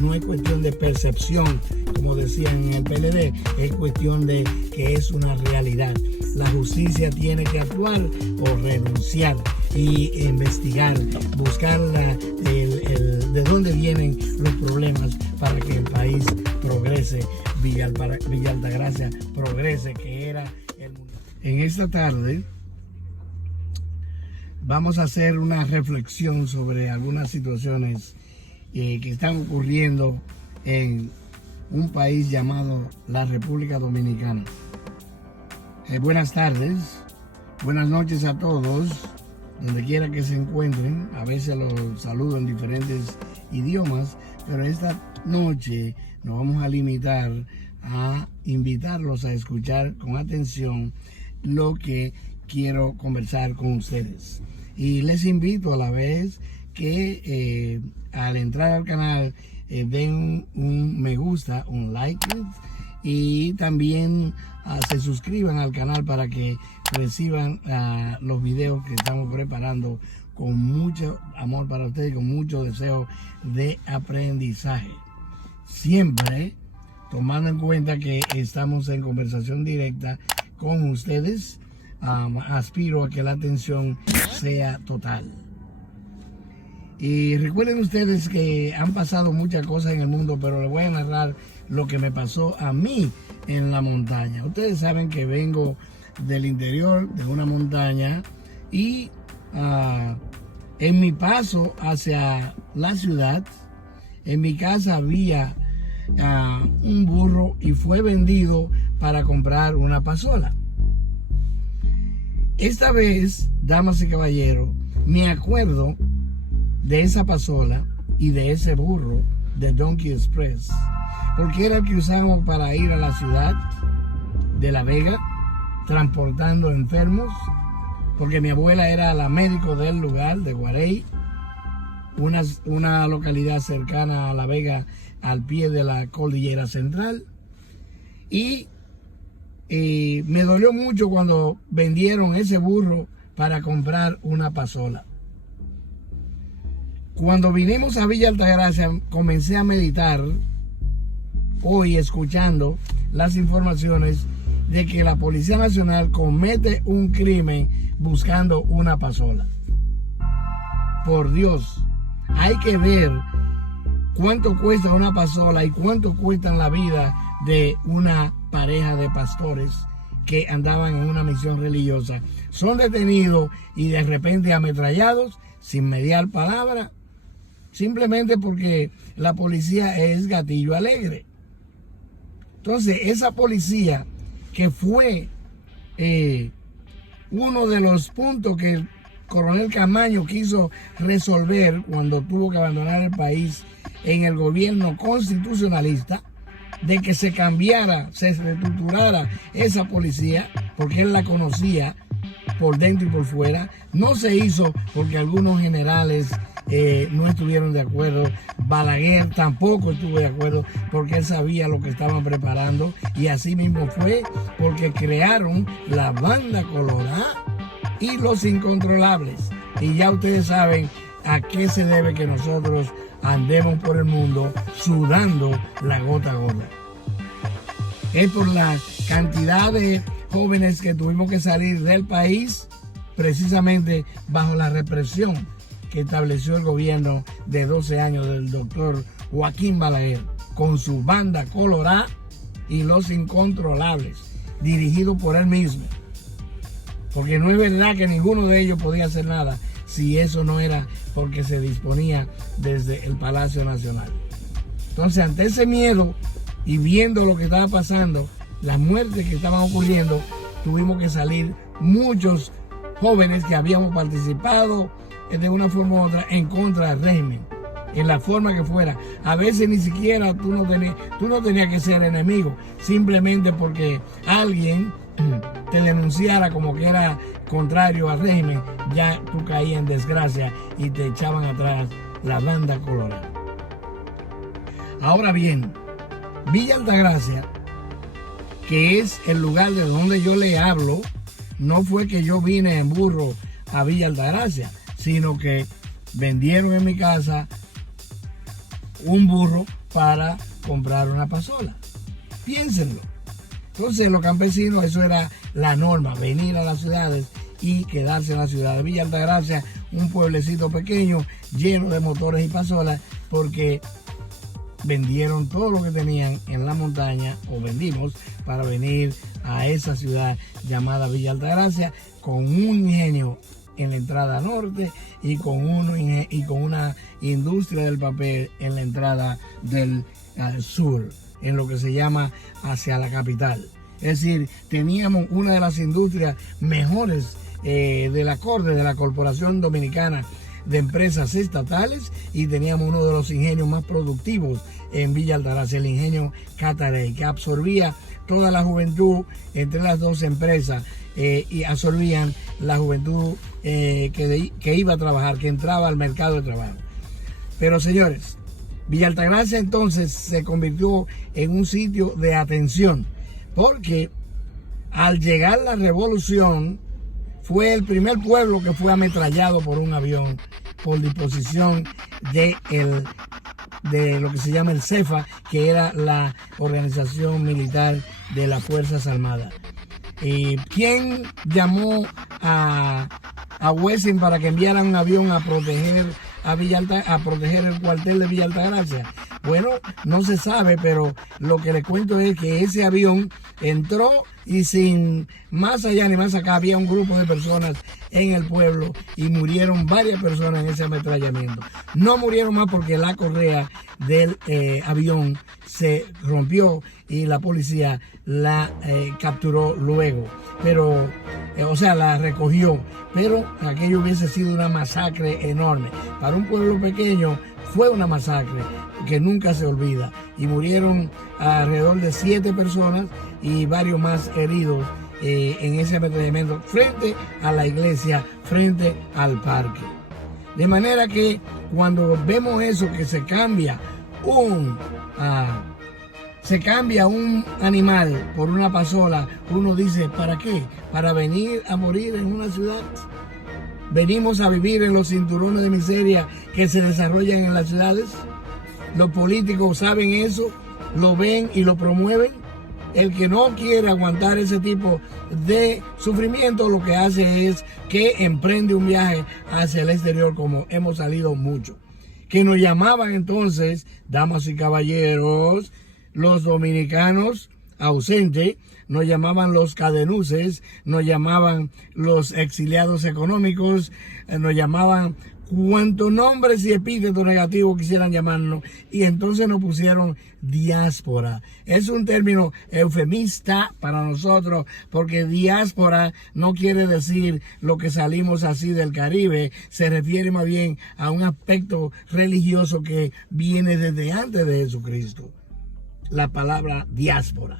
no es cuestión de percepción, como decían en el PLD, es cuestión de que es una realidad. La justicia tiene que actuar o renunciar y investigar, buscar de dónde vienen los problemas para que el país progrese, Villa Altagracia progrese, que era el mundo. En esta tarde vamos a hacer una reflexión sobre algunas situaciones que están ocurriendo en un país llamado la República Dominicana. Buenas tardes, buenas noches a todos, donde quiera que se encuentren. A veces los saludo en diferentes idiomas, pero esta noche nos vamos a limitar a invitarlos a escuchar con atención lo que quiero conversar con ustedes. Y les invito a la vez que al entrar al canal den un me gusta, un like, y también se suscriban al canal para que reciban los videos que estamos preparando con mucho amor para ustedes, con mucho deseo de aprendizaje. Siempre tomando en cuenta que estamos en conversación directa con ustedes, aspiro a que la atención sea total. Y recuerden ustedes que han pasado muchas cosas en el mundo, pero les voy a narrar lo que me pasó a mí en la montaña. Ustedes saben que vengo del interior de una montaña y en mi paso hacia la ciudad, en mi casa había un burro y fue vendido para comprar una pasola. Esta vez, damas y caballeros, me acuerdo de esa pasola y de ese burro de Donkey Express, porque era el que usamos para ir a la ciudad de La Vega transportando enfermos, porque mi abuela era la médico del lugar de Guarey, una localidad cercana a La Vega, al pie de la cordillera central. Y me dolió mucho cuando vendieron ese burro para comprar una pasola. Cuando vinimos a Villa Altagracia, comencé a meditar hoy escuchando las informaciones de que la Policía Nacional comete un crimen buscando una pasola. Por Dios, hay que ver cuánto cuesta una pasola y cuánto cuesta la vida de una pareja de pastores que andaban en una misión religiosa. Son detenidos y de repente ametrallados sin mediar palabra, simplemente porque la policía es gatillo alegre. Entonces, esa policía que fue uno de los puntos que el coronel Camaño quiso resolver cuando tuvo que abandonar el país en el gobierno constitucionalista, de que se cambiara, se reestructurara esa policía, porque él la conocía por dentro y por fuera. No se hizo porque algunos generales no estuvieron de acuerdo. Balaguer tampoco estuvo de acuerdo porque él sabía lo que estaban preparando, y así mismo fue porque crearon la Banda Colorada y los Incontrolables. Y ya ustedes saben a qué se debe que nosotros andemos por el mundo sudando la gota gorda. Es por la cantidad de jóvenes que tuvimos que salir del país precisamente bajo la represión que estableció el gobierno de 12 años del doctor Joaquín Balaguer, con su Banda Colorada y los Incontrolables, dirigido por él mismo. Porque no es verdad que ninguno de ellos podía hacer nada si eso no era porque se disponía desde el Palacio Nacional. Entonces, ante ese miedo y viendo lo que estaba pasando, las muertes que estaban ocurriendo, tuvimos que salir muchos jóvenes que habíamos participado de una forma u otra en contra del régimen, en la forma que fuera. A veces ni siquiera tú no tenías que ser enemigo, simplemente porque alguien te denunciara como que era contrario al régimen, ya tú caías en desgracia y te echaban atrás la Banda Colorada. Ahora bien, Villa Altagracia, que es el lugar de donde yo le hablo, no fue que yo vine en burro a Villa Altagracia, sino que vendieron en mi casa un burro para comprar una pasola. Piénsenlo. Entonces los campesinos, eso era la norma, venir a las ciudades y quedarse en la ciudad de Villa Altagracia, un pueblecito pequeño lleno de motores y pasolas, porque vendieron todo lo que tenían en la montaña, o vendimos, para venir a esa ciudad llamada Villa Altagracia, con un ingenio en la entrada norte y con una industria del papel en la entrada del sur, en lo que se llama hacia la capital. Es decir, teníamos una de las industrias mejores de la Corte, de la Corporación Dominicana de Empresas Estatales, y teníamos uno de los ingenios más productivos en Villa Altagracia, el ingenio Catarey, que absorbía toda la juventud entre las dos empresas y absorbían la juventud que iba a trabajar, que entraba al mercado de trabajo. Pero señores, Villa Altagracia entonces se convirtió en un sitio de atención, porque al llegar la revolución fue el primer pueblo que fue ametrallado por un avión por disposición de lo que se llama el CEFA, que era la organización militar de las Fuerzas Armadas. ¿Quién llamó a Wessing para que enviaran un avión a proteger a proteger el cuartel de Villa Altagracia? Bueno, no se sabe, pero lo que les cuento es que ese avión entró y sin más allá ni más acá había un grupo de personas en el pueblo y murieron varias personas en ese ametrallamiento. No murieron más porque la correa del avión se rompió y la policía la capturó luego, pero la recogió. Pero aquello hubiese sido una masacre enorme. Para un pueblo pequeño fue una masacre que nunca se olvida, y murieron alrededor de 7 personas y varios más heridos en ese ametrallamiento frente a la iglesia, frente al parque. De manera que cuando vemos eso, que se cambia un animal por una pasola, uno dice, ¿para qué? ¿Para venir a morir en una ciudad? ¿Venimos a vivir en los cinturones de miseria que se desarrollan en las ciudades? Los políticos saben eso, lo ven y lo promueven. El que no quiere aguantar ese tipo de sufrimiento, lo que hace es que emprende un viaje hacia el exterior, como hemos salido mucho. Que nos llamaban entonces, damas y caballeros, los dominicanos ausentes, nos llamaban los cadenuces, nos llamaban los exiliados económicos, nos llamaban cuantos nombres y epítetos negativos quisieran llamarnos, y entonces nos pusieron diáspora. Es un término eufemista para nosotros, porque diáspora no quiere decir lo que salimos así del Caribe, se refiere más bien a un aspecto religioso que viene desde antes de Jesucristo. La palabra diáspora.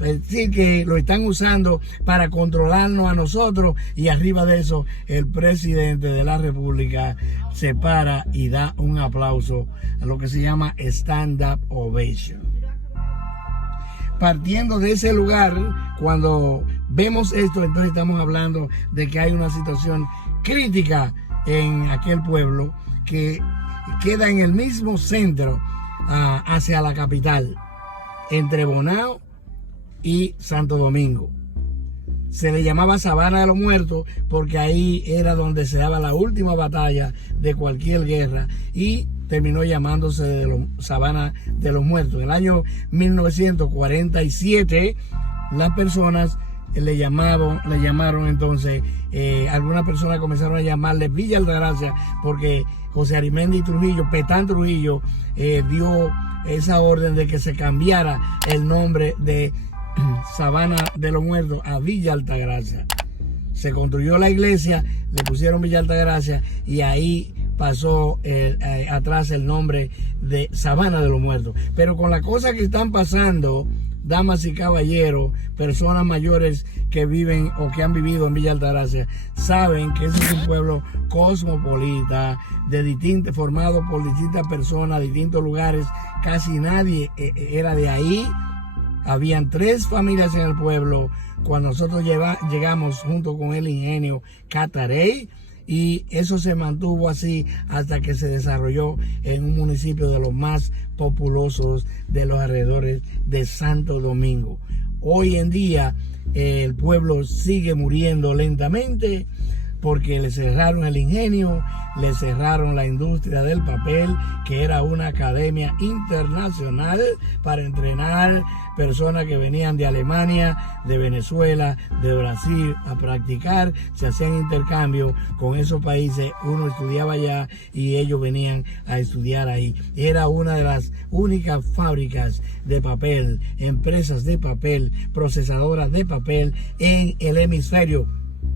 Es decir, que lo están usando para controlarnos a nosotros, y arriba de eso el presidente de la República se para y da un aplauso, a lo que se llama stand-up ovation. Partiendo de ese lugar, cuando vemos esto, entonces estamos hablando de que hay una situación crítica en aquel pueblo que queda en el mismo centro hacia la capital, entre Bonao y Santo Domingo. Se le llamaba Sabana de los Muertos porque ahí era donde se daba la última batalla de cualquier guerra, y terminó llamándose Sabana de los Muertos. En el año 1947 las personas le llamaron entonces, algunas personas comenzaron a llamarle Villa Altagracia porque José Arimendi Trujillo, Petán Trujillo, dio esa orden de que se cambiara el nombre de Sabana de los Muertos a Villa Altagracia. Se construyó la iglesia, le pusieron Villa Altagracia, y ahí pasó atrás el nombre de Sabana de los Muertos. Pero con las cosas que están pasando, damas y caballeros, personas mayores que viven o que han vivido en Villa Altagracia, saben que ese es un pueblo cosmopolita, formado por distintas personas, distintos lugares. Casi nadie era de ahí. Habían 3 familias en el pueblo cuando nosotros llegamos junto con el ingenio Catarey, y eso se mantuvo así hasta que se desarrolló en un municipio de los más populosos de los alrededores de Santo Domingo. Hoy en día el pueblo sigue muriendo lentamente porque le cerraron el ingenio, le cerraron la industria del papel, que era una academia internacional para entrenar personas que venían de Alemania, de Venezuela, de Brasil a practicar. Se hacían intercambios con esos países, uno estudiaba allá y ellos venían a estudiar ahí. Era una de las únicas fábricas de papel, empresas de papel, procesadoras de papel en el hemisferio.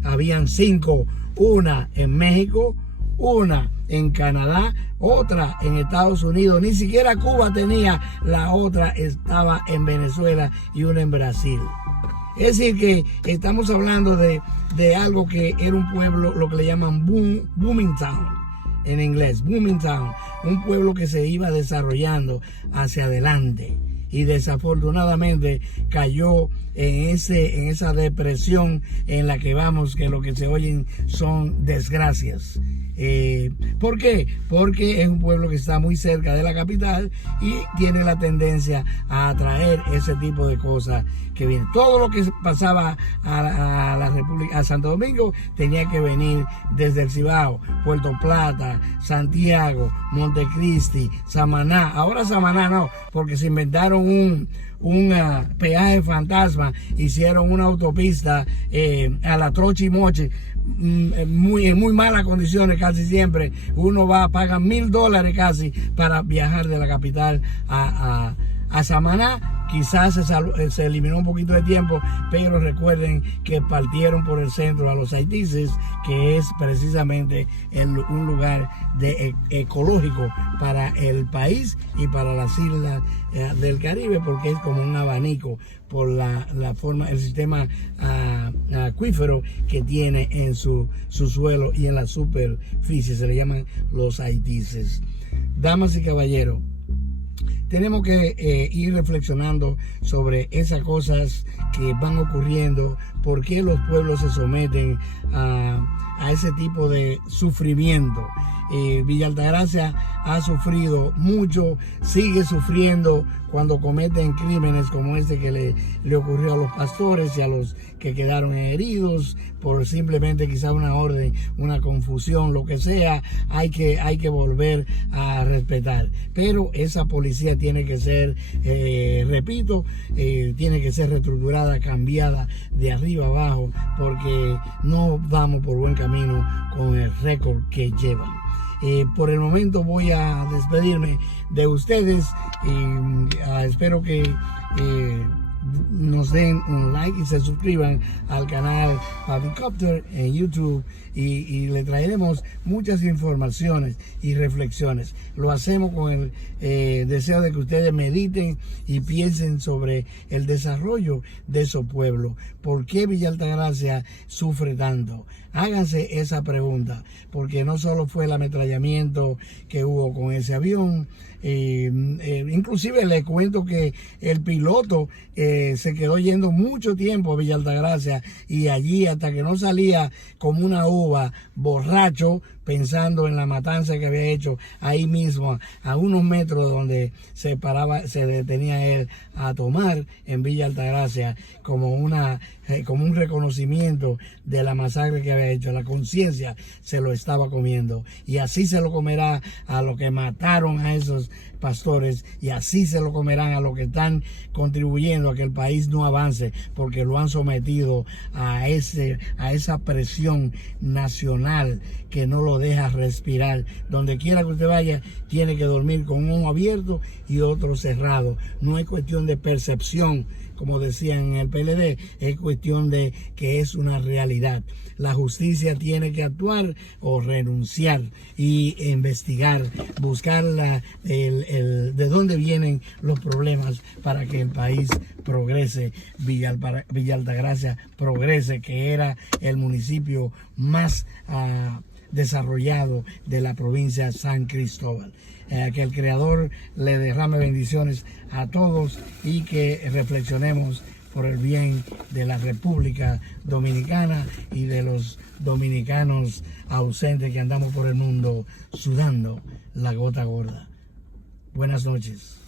Habían 5, una en México, una en Canadá, otra en Estados Unidos, ni siquiera Cuba tenía, la otra estaba en Venezuela y una en Brasil. Es decir que estamos hablando de algo que era un pueblo, lo que le llaman booming town en inglés, booming town, un pueblo que se iba desarrollando hacia adelante. Y desafortunadamente cayó en esa depresión en la que vamos, que lo que se oyen son desgracias. ¿Por qué? Porque es un pueblo que está muy cerca de la capital y tiene la tendencia a atraer ese tipo de cosas que vienen. Todo lo que pasaba a la República, a Santo Domingo, tenía que venir desde el Cibao, Puerto Plata, Santiago, Montecristi, Samaná. Ahora Samaná no, porque se inventaron un peaje fantasma, hicieron una autopista a la troche y moche, en muy malas condiciones casi siempre. Uno paga $1,000 casi para viajar de la capital a Samaná. Quizás se eliminó un poquito de tiempo, pero recuerden que partieron por el centro a los Haitíes, que es precisamente un lugar ecológico para el país y para las islas del Caribe, porque es como un abanico por la forma, el sistema acuífero que tiene en su suelo y en la superficie. Se le llaman los Haitíes. Damas y caballeros, tenemos que ir reflexionando sobre esas cosas que van ocurriendo, por qué los pueblos se someten a ese tipo de sufrimiento. Villa Altagracia ha sufrido mucho, sigue sufriendo cuando cometen crímenes como este que le ocurrió a los pastores y a los que quedaron heridos por simplemente quizá una orden, una confusión, lo que sea. Hay que volver a respetar, pero esa policía tiene que ser, repito, tiene que ser reestructurada, cambiada de arriba abajo, porque no vamos por buen camino con el récord que llevan. Por el momento voy a despedirme de ustedes. Espero que nos den un like y se suscriban al canal Pavicopter en YouTube y le traeremos muchas informaciones y reflexiones. Lo hacemos con el deseo de que ustedes mediten y piensen sobre el desarrollo de esos pueblos. ¿Por qué Villa Altagracia sufre tanto? Háganse esa pregunta, porque no solo fue el ametrallamiento que hubo con ese avión, inclusive les cuento que el piloto se quedó yendo mucho tiempo a Villa Altagracia y allí hasta que no salía como una uva, borracho, pensando en la matanza que había hecho ahí mismo, a unos metros donde se detenía él a tomar en Villa Altagracia, como un reconocimiento de la masacre que había hecho. La conciencia se lo estaba comiendo, y así se lo comerá a los que mataron a esos pastores, y así se lo comerán a los que están contribuyendo a que el país no avance, porque lo han sometido a esa presión nacional que no lo deja respirar. Donde quiera que usted vaya, tiene que dormir con un ojo abierto y otro cerrado. No es cuestión de percepción, como decían en el PLD, es cuestión de que es una realidad. La justicia tiene que actuar o renunciar y investigar, buscar de dónde vienen los problemas para que el país progrese. Villa Altagracia progrese, que era el municipio más desarrollado de la provincia de San Cristóbal. Que el Creador le derrame bendiciones a todos y que reflexionemos por el bien de la República Dominicana y de los dominicanos ausentes que andamos por el mundo sudando la gota gorda. Buenas noches.